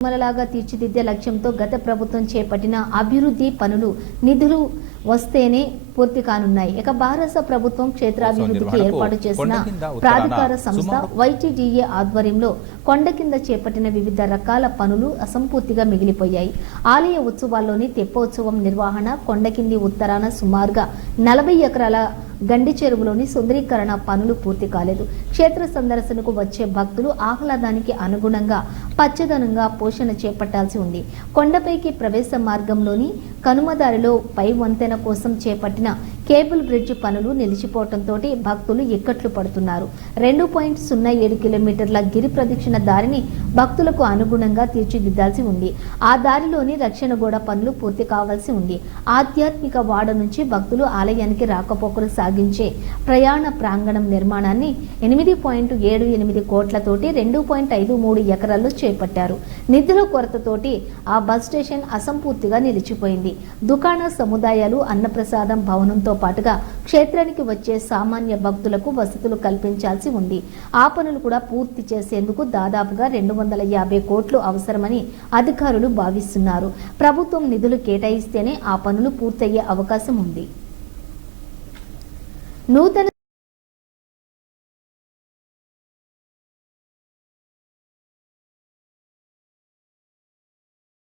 మలలాగా తీర్చిదిద్దే లక్ష్యంతో గత ప్రభుత్వం చేపట్టిన అభివృద్ధి పనులు నిధులు వస్తేనే పూర్తి కానున్నాయి. ఇక భారత ప్రభుత్వం క్షేత్రాభివృద్ధికి ఏర్పాటు చేసిన ప్రాధికార సంస్థ వైటీడీఏ ఆధ్వర్యంలో కొండ కింద చేపట్టిన వివిధ రకాల పనులు అసంపూర్తిగా మిగిలిపోయాయి. ఆలయ ఉత్సవాల్లోని తెప్పోత్సవం నిర్వహణ కొండ కింది ఉత్తరాన సుమారుగా నలభై ఎకరాల గండి చెరువులోని సుందరీకరణ పనులు పూర్తి కాలేదు. క్షేత్ర సందర్శనకు వచ్చే భక్తులు ఆహ్లాదానికి అనుగుణంగా పచ్చదనంగా పోషణ చేపట్టాల్సి ఉంది. కొండపైకి ప్రవేశ మార్గంలోని కనుమదారిలో పై వంతెన కోసం చేపట్టిన Now, కేబుల్ బ్రిడ్జ్ పనులు నిలిచిపోవడంతో భక్తులు ఇక్కట్లు పడుతున్నారు. రెండు పాయింట్ సున్నా ఏడు కిలోమీటర్ల గిరి ప్రదక్షిణ దారిని భక్తులకు అనుగుణంగా తీర్చిదిద్దాల్సి ఉంది. ఆ దారిలోని రక్షణ గోడ పనులు పూర్తి కావాల్సి ఉంది. ఆధ్యాత్మిక వాడ నుంచి భక్తులు ఆలయానికి రాకపోకలు సాగించే ప్రయాణ ప్రాంగణం నిర్మాణాన్ని ఎనిమిది పాయింట్ ఏడు ఎనిమిది కోట్లతోటి రెండు పాయింట్ ఐదు మూడు ఎకరాల్లో చేపట్టారు. నిధుల కొరతతోటి ఆ బస్ స్టేషన్ అసంపూర్తిగా నిలిచిపోయింది. దుకాణ సముదాయాలు అన్నప్రసాదం భవనంతో పాటుగా క్షేత్రానికి వచ్చే సామాన్య భక్తులకు వసతులు కల్పించాల్సి ఉంది. ఆ పనులు కూడా పూర్తి చేసేందుకు దాదాపుగా రెండు వందల యాభై కోట్లు అవసరమని అధికారులు భావిస్తున్నారు. ప్రభుత్వం నిధులు కేటాయిస్తేనే ఆ పనులు పూర్తయ్యే అవకాశం ఉంది. నూతన